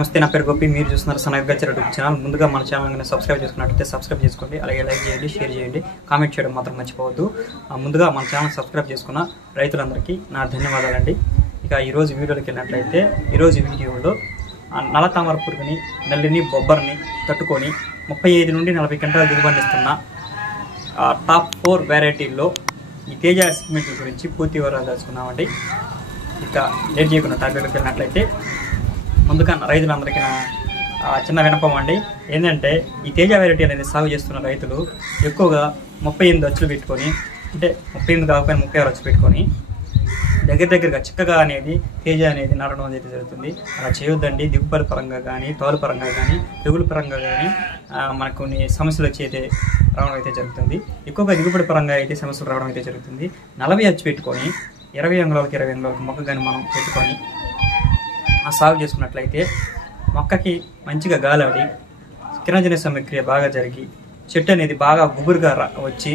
నమస్తే, నా పేరు గోపి. మీరు చూస్తున్నారు సన్ అగ్రికల్చర్ యూట్యూబ్ ఛానల్. ముందుగా మన ఛానల్ని సబ్స్క్రైబ్ చేసుకున్నట్లయితే సబ్స్క్రైబ్ చేసుకోండి. అలాగే లైక్ చేయండి, షేర్ చేయండి, కామెంట్ చేయడం మాత్రం మర్చిపోవద్దు. ముందుగా మన ఛానల్ సబ్స్క్రైబ్ చేసుకున్న రైతులందరికీ నా ధన్యవాదాలండి. ఇక ఈరోజు వీడియోకి వెళ్ళినట్లయితే, ఈరోజు వీడియోలో నల్ల తామర పురుగుని, నల్లిని, బొబ్బర్ని తట్టుకొని 35 నుండి 40 క్వింటాల దిగుబడినిస్తున్న టాప్ 4 వెరైటీల్లో ఈ తేజ సెగ్మెంట్ల గురించి పూర్తి వివరాలు తెలుసుకున్నామండి. ఇక లేట్ చేయకుండా టాపిక్లోకి వెళ్ళినట్లయితే, ముందుగా రైతులందరికీ నా చిన్న వినపం అండి. ఏంటంటే, ఈ తేజ వెరైటీ అనేది సాగు చేస్తున్న రైతులు ఎక్కువగా 38 అచ్చులు పెట్టుకొని, అంటే 38 కాకపోయినా 36 అచ్చులు పెట్టుకొని దగ్గరగా చిక్కగా అనేది తేజ అనేది నాటడం అనేది జరుగుతుంది. అలా చేయొద్దండి. దిగుబడి పరంగా కానీ, తోలు పరంగా కానీ, తెగులు పరంగా కానీ మనకు కొన్ని సమస్యలు వచ్చి అయితే రావడం అయితే జరుగుతుంది. ఎక్కువగా దిగుబడి పరంగా అయితే సమస్యలు రావడం అయితే జరుగుతుంది. 40 అచ్చు పెట్టుకొని 20 అంగుళాలకు 20 అంగుళాలకు మొక్క కానీ మనం పెట్టుకొని సాగు చేసుకున్నట్లయితే మొక్కకి మంచిగా గాలాడి కిరణజన్య సమక్రియ బాగా జరిగి చెట్టు అనేది బాగా గుబురుగా వచ్చి,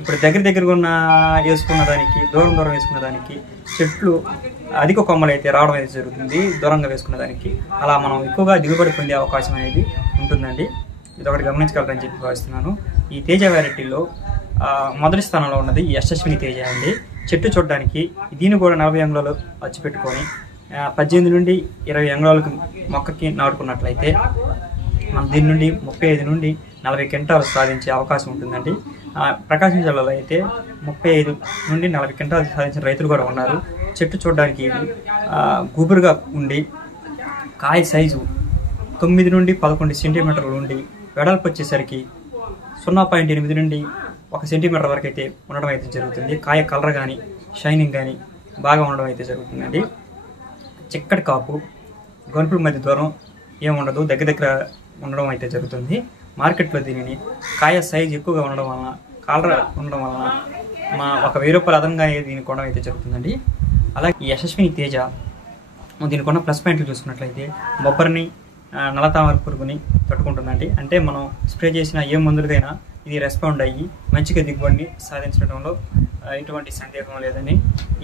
ఇప్పుడు దగ్గరగా ఉన్న వేసుకున్న దానికి దూరం వేసుకున్న దానికి చెట్లు అధిక కొమ్మలు అయితే రావడం అయితే జరుగుతుంది. దూరంగా వేసుకున్న దానికి అలా మనం ఎక్కువగా దిగుబడి పొందే అవకాశం అనేది ఉంటుందండి. ఇది ఒకటి గమనించగలరని చెప్పి భావిస్తున్నాను. ఈ తేజ వెరైటీలో మొదటి స్థానంలో ఉన్నది ఈ యశస్విని తేజ అండి. చెట్టు చూడడానికి దీన్ని కూడా 40 అంగుళాలు అచ్చు పెట్టుకొని 18 నుండి 20 అంగుళాలకు మొక్కకి నాటుకున్నట్లయితే మనం దీని నుండి 35 నుండి 40 క్వింటాలు సాధించే అవకాశం ఉంటుందండి. ప్రకాశం జిల్లాలో అయితే 35 నుండి 40 క్వింటాలు సాధించిన రైతులు కూడా ఉన్నారు. చెట్టు చూడడానికి గుబురుగా ఉండి కాయ సైజు 9 నుండి 11 సెంటీమీటర్లు ఉండి వెడల్పు వచ్చేసరికి 0.8 నుండి 1 సెంటీమీటర్ వరకు అయితే ఉండడం అయితే జరుగుతుంది. కాయ కలర్ కానీ, షైనింగ్ కానీ బాగా ఉండడం అయితే జరుగుతుందండి. చిక్కటి కాపు, గొంతుల మధ్య దూరం ఏముండదు, దగ్గర ఉండడం అయితే జరుగుతుంది. మార్కెట్లో దీనిని కాయ సైజు ఎక్కువగా ఉండడం వలన, కలర్ ఉండడం వలన ఒక 1000 రూపాయల అదనంగా దీనికి కొనడం అయితే జరుగుతుందండి. అలాగే ఈ యశస్విని తేజ దీనికి ఉన్న ప్లస్ పాయింట్లు చూసుకున్నట్లయితే, బొబ్బర్ని, నల్ల తామర పురుగుని తట్టుకుంటుందండి. అంటే మనం స్ప్రే చేసిన ఏ మందులకైనా ఇది రెస్పాండ్ అయ్యి మంచిగా దిగుబడిని సాధించడంలో ఎటువంటి సందేహం లేదని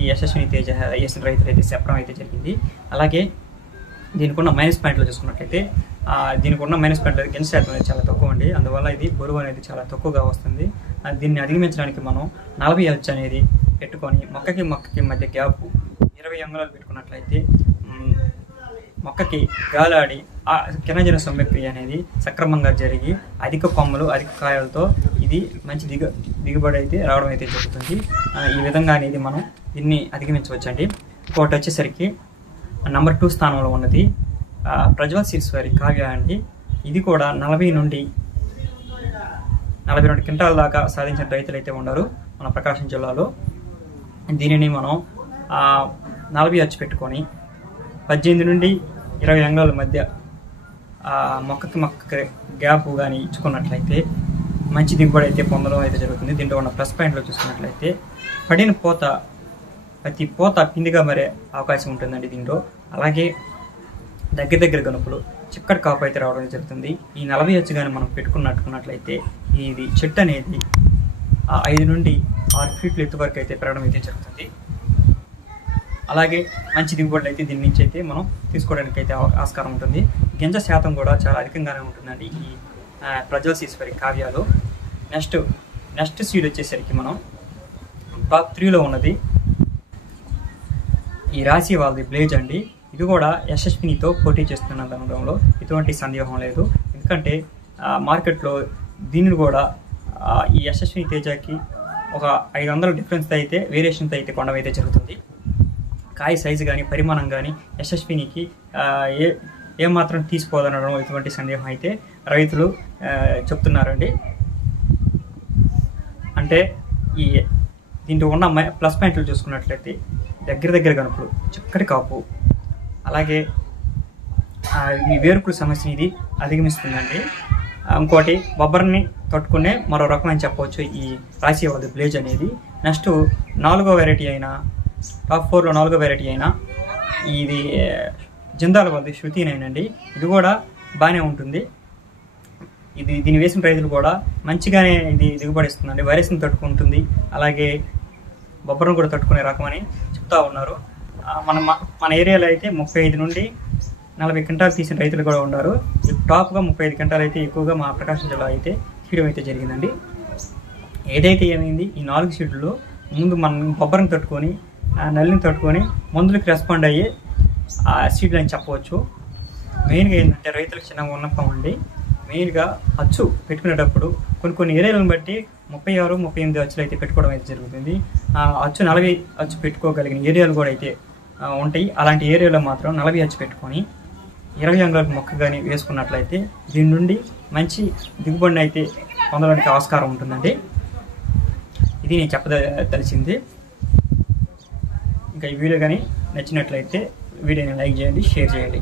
ఈ యశస్విని తేజ వేసిన రైతులు అయితే చెప్పడం అయితే జరిగింది. అలాగే దీనికి ఉన్న మైనస్ పాయింట్లు చూసుకున్నట్లయితే, దీనికి ఉన్న మైనస్ పాయింట్లు గింజ శాతం అనేది చాలా తక్కువ అండి. అందువల్ల ఇది బరువు అనేది చాలా తక్కువగా వస్తుంది. దీన్ని అధిగమించడానికి మనం 40 అచ్చు అనేది పెట్టుకొని మొక్కకి మధ్య గ్యాప్ 20 అంగుళాలు పెట్టుకున్నట్లయితే మొక్కకి గాలాడి ఆ కిరణజన్య సమక్రియ అనేది సక్రమంగా జరిగి అధిక కొమ్మలు, అధిక కాయలతో ఇది మంచి దిగుబడి అయితే రావడం అయితే జరుగుతుంది. ఈ విధంగా అనేది మనం దీన్ని అధిగమించవచ్చండి. ఇంకోటి వచ్చేసరికి నంబర్ 2 స్థానంలో ఉన్నది ప్రజ్వల్ సీడ్స్ వారి కావ్య అండి. ఇది కూడా 40 నుండి 42 క్వింటాల దాకా సాధించిన రైతులు అయితే ఉన్నారు మన ప్రకాశం జిల్లాలో. దీనిని మనం 40 అచ్చు పెట్టుకొని 18 నుండి 20 అంగుళాల మధ్య మొక్కకి గ్యాప్ కానీ ఇచ్చుకున్నట్లయితే మంచి దిగుబడి అయితే పొందడం అయితే జరుగుతుంది. దీంట్లో ఉన్న ప్లస్ పాయింట్లో చూసుకున్నట్లయితే పడిన ప్రతి పూత పిండిగా మరే అవకాశం ఉంటుందండి దీంట్లో. అలాగే దగ్గర గనుపులు, చిక్కటి కాపు అయితే రావడం జరుగుతుంది. ఈ 40 అచ్చు కానీ మనం పెట్టుకున్నట్లయితే ఇది చెట్టు అనేది 5 నుండి 6 ఫీట్ల ఎత్తు వరకు అయితే పెరగడం అయితే జరుగుతుంది. అలాగే మంచి దిగుబడి అయితే దీని నుంచి అయితే మనం తీసుకోవడానికి అయితే ఆస్కారం ఉంటుంది. గింజ శాతం కూడా చాలా అధికంగానే ఉంటుందండి ఈ ప్రజ్వల్ సీడ్స్ వారి కావ్యాలో. నెక్స్ట్ సీడ్ వచ్చేసరికి మనం టాప్ 3లో ఉన్నది ఈ రాశి వాళ్ళది బ్లేజ్ అండి. ఇది కూడా యశస్వినితో పోటీ చేస్తున్న దానిలో ఎటువంటి సందేహం లేదు. ఎందుకంటే మార్కెట్లో దీనిని కూడా ఈ యశస్విని తేజకి ఒక 500 డిఫరెన్స్ అయితే వేరియేషన్తో అయితే కొనడం అయితే జరుగుతుంది. కాయ సైజు కానీ, పరిమాణం కానీ యశస్వినికి ఏమాత్రం తీసుకోదనడం ఎటువంటి సందేహం అయితే రైతులు చెప్తున్నారండి. అంటే దీంట్లో ఉన్న ప్లస్ పాయింట్లు చూసుకున్నట్లయితే దగ్గర గనుపులు, చిక్కటి కాపు, అలాగే ఈ వేరుకుల సమస్యని ఇది అధిగమిస్తుందండి. ఇంకోటి బొబ్బర్ని తట్టుకునే మరో రకం అని చెప్పవచ్చు ఈ రాశి వాళ్ళది బ్లేజ్ అనేది. నెక్స్ట్ 4వ వెరైటీ అయినా, టాప్ 4లో 4వ వెరైటీ అయినా ఇది జిందాల్ వాళ్ళది శృతి అండి. ఇది కూడా బాగానే ఉంటుంది. దీన్ని వేసిన రైతులు కూడా మంచిగానే ఇది దిగుబడి ఇస్తుందండి. వైరస్ని తట్టుకుంటుంది, అలాగే బొబ్బర్ను కూడా తట్టుకునే రకం అని చెప్తా ఉన్నారు. మన ఏరియాలో అయితే 35 నుండి 40 క్వింటాలు తీసిన రైతులు కూడా ఉన్నారు. టాప్గా 35 క్వింటాలు అయితే ఎక్కువగా మా ప్రకాశం జిల్లా అయితే తీయడం అయితే జరిగిందండి. ఏదైతే ఏమైంది, ఈ 4 సీడ్లలో ముందు మనం బొబ్బరిని తట్టుకొని నల్లిని తట్టుకొని మందులకు రెస్పాండ్ అయ్యే ఆ సీడ్లు అని చెప్పవచ్చు. మెయిన్గా ఏంటంటే రైతులకు చిన్న ఉన్నప్పం అండి. మెయిన్గా అచ్చు పెట్టుకునేటప్పుడు కొన్ని ఏరియాలను బట్టి 36, 38 అచ్చులు అయితే పెట్టుకోవడం అయితే జరుగుతుంది. అచ్చు 40 అచ్చు పెట్టుకోగలిగిన ఏరియాలు కూడా అయితే ఉంటాయి. అలాంటి ఏరియాలో మాత్రం 40 అచ్చు పెట్టుకొని 20 అంగుళాల మొక్క కానీ వేసుకున్నట్లయితే దీని నుండి మంచి దిగుబడిని అయితే పొందడానికి ఆస్కారం ఉంటుందండి. ఇది నేను చెప్పదలిచింది. ఇంకా ఈ వీడియో కానీ నచ్చినట్లయితే వీడియోని లైక్ చేయండి, షేర్ చేయండి.